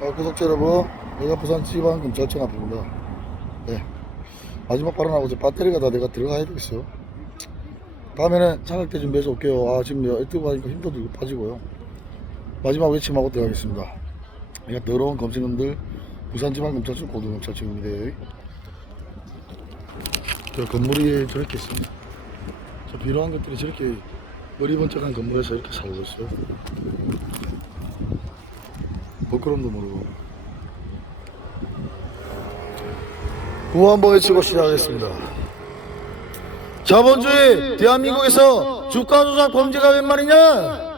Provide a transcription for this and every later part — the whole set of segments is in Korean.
어, 구독자 여러분, 내가 부산 지방검찰청 앞입니다. 네. 마지막 발언하고 이제 배터리가 다 내가 들어가야 되겠어요. 다음에는 장학대 준비해서 올게요. 아, 지금 유튜브 하니까 힘도 들고 빠지고요. 마지막 외침하고 들어가겠습니다. 내가 더러운 검색놈들, 부산지방검찰청 고등검찰청입니다. 저 건물이 저렇게 있습니다. 저 비로한 것들이 저렇게 머리 번쩍한 건물에서 이렇게 살고 있어요. 부끄럼도 모르고. 구한번 외치고 시작하겠습니다. 자본주의 대한민국에서 주가 조작 범죄가 웬 말이냐?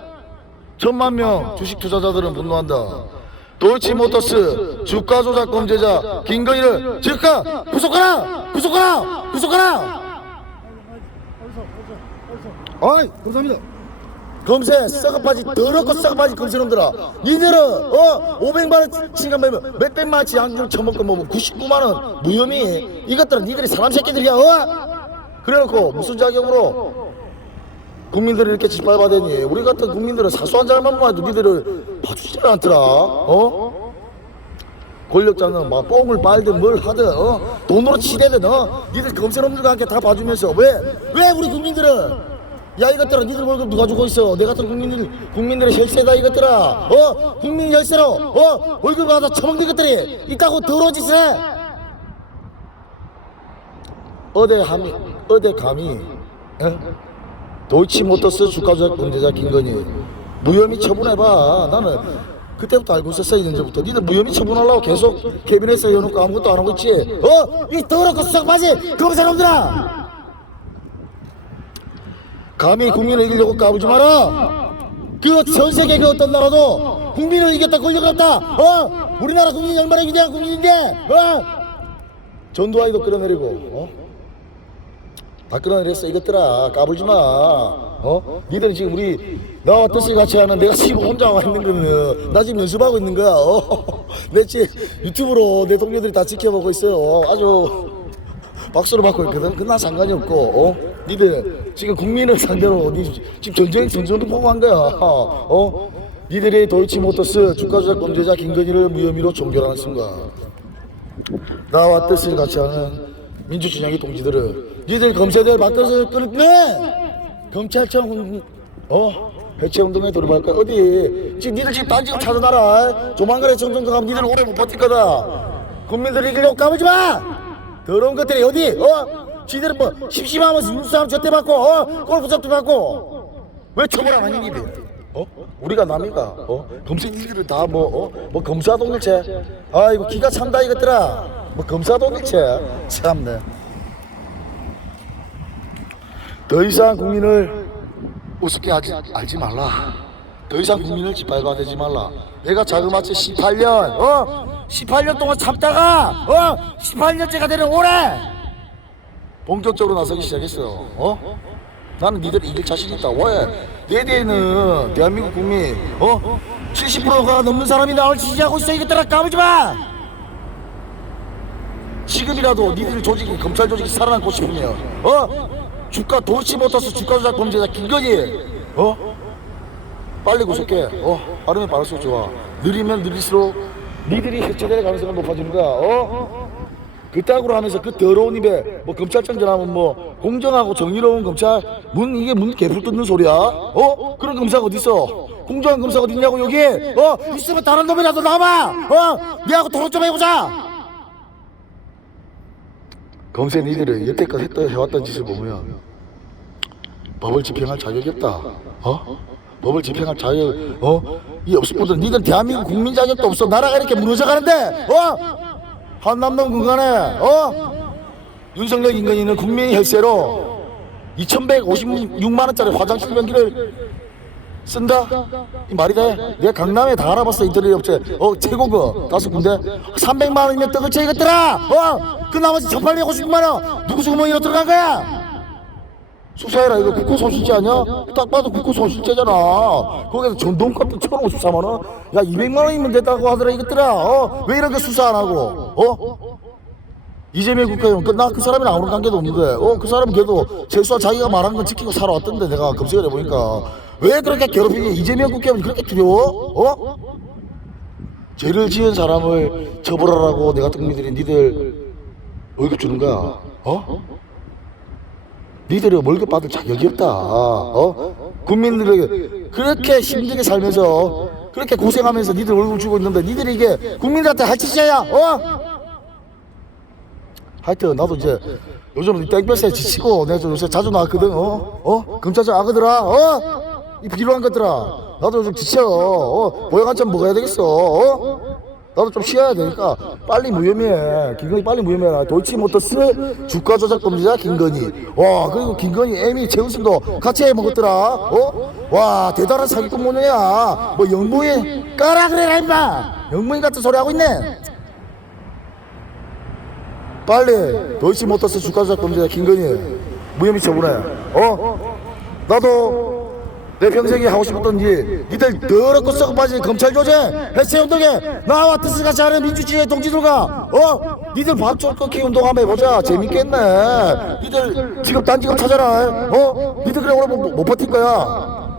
천만 명 주식 투자자들은 분노한다. 도이치모터스 주가 조작 범죄자 김건희를 즉각 구속하라! 구속하라! 구속하라! 아이 감사합니다 검세 썩어빠지 더럽고 썩어빠지 검세놈들아 니들은 어 500만원 칭감하면 몇백만원치 양주 처먹고 뭐 99만원 무혐의 이것들은 니들이 사람 새끼들이야 어? 그래놓고 무슨 자격으로 국민들이 이렇게 짓밟아대니 우리 같은 국민들은 사소한 잘못만 해도 니들을 봐주지를 않더라 어? 권력자는 막 뽕을 빨든 뭘 하든 어? 돈으로 치대든 어? 니들 검세놈들과 함께 다 봐주면서 왜? 왜 우리 국민들은 야 이것들아 니들 월급 누가 주고 있어? 내 같은 국민들 국민들의 혈세다 이것들아. 어? 국민 혈세로 어? 월급 받아 처먹는 것들이 있다고 더러운 짓을 해. 어디 감히 어디 감히 에? 도이치모터스 주가 조작 범죄자 김건희. 무혐의 처분해봐. 나는 그때부터 알고 있었어 2년 전부터. 니들 무혐의 처분하려고 계속 캐비넷에 해놓고 아무것도 안 하고 있지? 어? 이 더럽고 썩바지? 검사놈들아 감히 국민을 이기려고 까불지 마라. 그 전 세계 그 어떤 나라도 국민을 이겼다 권력 없다. 어? 우리나라 국민이 얼마나 위대한 국민인데. 어? 전두환이도 끌어내리고. 어? 다 끌어내렸어 이것들아 까불지 마. 어? 니들은 지금 우리 나와 뜻을 같이 하는 내가 지금 혼자 와 있는 거는 나 지금 연습하고 있는 거야. 어? 내 지금 유튜브로 내 동료들이 다 지켜보고 있어요. 아주 박수를 받고 있거든. 그나 상관이 없고, 어? 니들 지금 국민을 상대로 니 지금 전쟁 전쟁도 보고 한 거야. 어? 니들이 도이치모터스 주가 조작 범죄자 김건희를 무혐의로 종결하는 순간 나와 뜻을 같이 하는 민주진영의 동지들은 니들 검사들 맡아서 끌네 검찰청 운- 어? 해체 운동에 돌입할 거야. 어디? 지금 니들 지금 단지가 찾아놔라. 조만간에 정정하면 니들 오래 못 버틸 거다. 국민들 이기려고 까불지 마! 더러운 것들이 어디? 어 지들은 뭐 심심하면서 윤수함 저때 받고 어 골프 접대 받고 왜 처벌 안 하니 니들 어 우리가 남이가 어 검색 일들을 다뭐 어 뭐 검사 동일체 아이고 기가 찬다 이것들아 뭐 검사 동일체 참네 더 이상 국민을 우습게 하지 알지 말라. 더 이상 국민을 짓밟아대지 말라. 내가 자그마치 18년, 어? 18년 동안 참다가, 어? 18년째가 되는 올해! 본격적으로 나서기 시작했어. 어? 나는 니들 이길 자신 있다. 왜? 내 뒤에는 대한민국 국민, 어? 70%가 넘는 사람이 나를 지지하고 있어. 이것들아 까불지 마! 지금이라도 니들 조직이 검찰 조직이 살아남고 싶으면 어 주가 도치모터스 주가 조작 범죄자 김건희 어 빨리 구속해 어 빠르면 빠를수록 좋아 느리면 느릴수록 니들이 해체될 가능성이 높아지는 거야 어 그따구로 하면서 그 더러운 입에 뭐 검찰청 전하면 뭐 공정하고 정의로운 검찰 문 이게 문 개풀 뜯는 소리야 어 그런 검사가 어디 있어 공정한 검사가 어디 있냐고 여기 어 있으면 다른 놈이라도 나와 어 니하고 토론 좀 해보자 검세 니들이 여태까지 했던, 해왔던 짓을 보면 법을 집행할 자격이 없다. 어? 법을 집행할 자격, 어? 이 없을 뿐더러 니들 대한민국 국민 자격도 없어. 나라가 이렇게 무너져가는데, 어? 한남동 군간에, 어? 윤석열 인근이는 국민 혈세로 2,156만원짜리 화장실 변기를 쓴다? 이 말이 돼? 내가 강남에 다 알아봤어 인터넷 업체 어 최고급 다섯 군데 300만 원이면 떡을 쳐 이것들아 어? 그 나머지 1856만 원 누구 주머니로 들어간 거야? 수사해라 이거 국고 손실죄 아니야? 딱 봐도 국고 손실죄잖아 거기서 전동값도 1054만 원? 야 200만 원이면 됐다고 하더라 이것들아 어? 왜 이렇게 수사 안 하고 어? 이재명 국회의원 그, 나그 사람이랑 아무런 관계도 없는데 어 그 사람은 그래도 최소한 자기가 말한 건 지키고 살아왔던데 내가 검색을 해보니까 왜 그렇게 괴롭히니 이재명 국회의원이 그렇게 두려워? 어? 죄를 지은 사람을 처벌하라고 내 같은 국민들이 니들 월급 주는 거야. 어? 니들은 월급 받을 자격이 없다. 어? 국민들에게 그렇게 힘들게 살면서 그렇게 고생하면서 니들 월급 주고 있는데 니들이 이게 국민들한테 할 짓이야. 어? 하여튼 나도 이제 요즘은 땡볕에 지치고 내가 좀 요새 자주 나왔거든. 어? 어? 검찰청 아그들아. 어? 이 필요한 것들아. 나도 요즘 지쳐. 어? 보약 한참 먹어야 되겠어. 어? 나도 좀 쉬어야 되니까 빨리 무혐의해. 김건희 빨리 무혐의해라. 도이치모터스 주가 조작 범죄자 김건희. 와 그리고 김건희 애미 최우승도 같이 해 먹었더라. 어? 와 대단한 사기꾼 모녀야. 뭐 영무인 까라 그래라 임마. 영무인 같은 소리 하고 있네. 빨리 도이치모터스 주가 조작 범죄자 김건희 무혐의 처분해. 어? 나도 내 평생에 하고 싶었던 일, 니들 더럽고 썩어 빠진 검찰 조제, 해체 운동에 나와 뜻을 같이 하는 민주주의의 동지들과, 어? 니들 밥줄 꺾기 운동 한번 해보자. 재밌겠네. 니들 지금 단지금 찾아라. 어? 니들 그래 오래 못, 못 버틸 거야.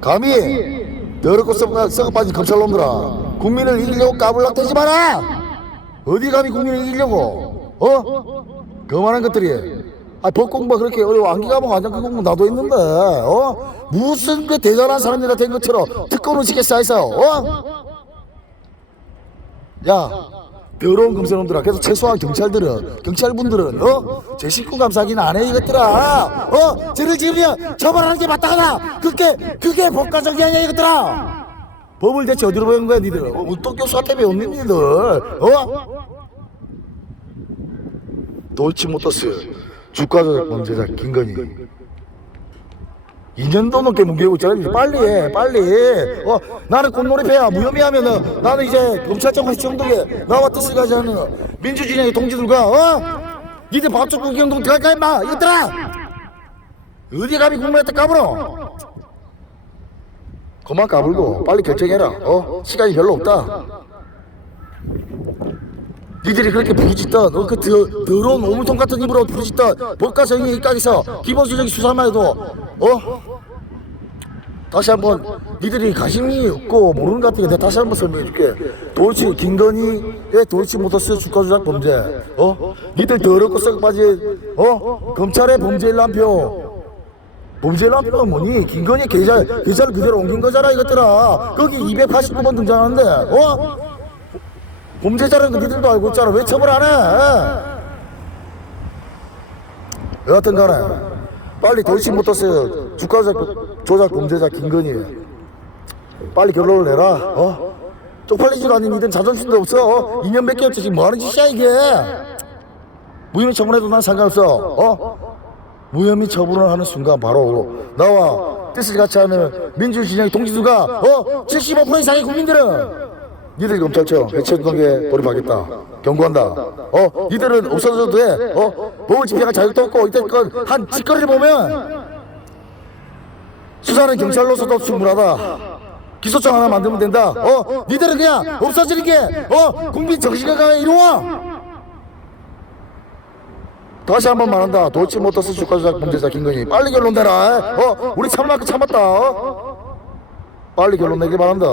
감히 더럽고 썩어, 빠진 검찰놈들아, 국민을 이기려고 까불락 대지 마라. 어디 감히 국민을 이기려고? 어? 그만한 것들이. 아, 법 공부 그렇게 어려워. 안기 가면 완전 그 공부 나도 했는데, 어? 무슨 그 대단한 사람들이 된 것처럼 특권을 지게 쌓여서, 어? 야, 더러운 검사놈들아. 그래서 최소한 경찰들은, 경찰분들은, 어? 제 식구 감사기는 안 해, 이것들아. 어? 죄를 지으면 처벌하는 게 마땅하다. 그게, 그게 법과정이 아니야, 이것들아. 법을 대체 어디로 배운 거야, 니들? 어, 운동 교수한테 배웠니, 니들? 어? 도이치모터스 주가 조작 범죄자 김건희. 2년도 넘게 뭉개고 있잖아 빨리 해 빨리 어 나는 꽃놀이패야. 무혐의하면은 나는 이제 검찰청 해치 운동에 나와 뜻을 가지 않는 민주진영의 동지들과 어? 니들 밥죽 구경동 들어갈까 임마? 이것들아 어디 감히 국민한테 까불어? 그만 까불고 빨리 결정해라 어? 시간이 별로 없다 니들이 그렇게 부르짖던 어, 그 더, 더러운 오물통 같은 입으로 부르짖던 법과 정의의 입각에서 기본수적인 수사만 해도 어? 다시 한번 니들이 관심이 없고 모르는 것 같으니까 내가 다시 한번 설명해 줄게 도이치 김건희의 도이치 모터스 주가 조작 범죄 어? 니들 더럽고 썩 빠진 어? 검찰의 범죄 일람표 범죄 일람표가 뭐니? 김건희 계좌, 계좌를 그대로 옮긴 거잖아 이것들아 거기 289번 등장하는데 어? 범죄자라는 거 니들도 알고 있잖아. 왜 처벌 안 해? 여하튼 간에 빨리 도이치모터스 주가 조작, 범죄자 김건희 빨리 결론을 내라. 어? 쪽팔리지도 않는 니들 자존심도 없어. 어? 2년 밖에 없지. 지금 뭐 하는 짓이야 이게? 무혐의 처분해도 난 상관없어. 어? 무혐의 처분을 하는 순간 바로 나와 뜻을 같이 하는 민주진영의 동지들과 어? 75% 이상의 국민들은 니들 검찰청 해체운동에 돌입하겠다. 경고한다. 어? 니들은 없어져도 돼. 어? 법을 집행할 자격도 없고 이때껏 한 짓거리를 보면 수사는 경찰로서도 충분하다. 기소청 하나 만들면 된다. 어? 니들은 그냥 없어지는 게 어? 국민 정신건강에 이루어. 다시 한 번 말한다. 도치모터스 주가 조작 범죄자 김건희 빨리 결론 내라. 어? 우리 참을 만큼 참았다. 어? 빨리 결론 내길 바란다.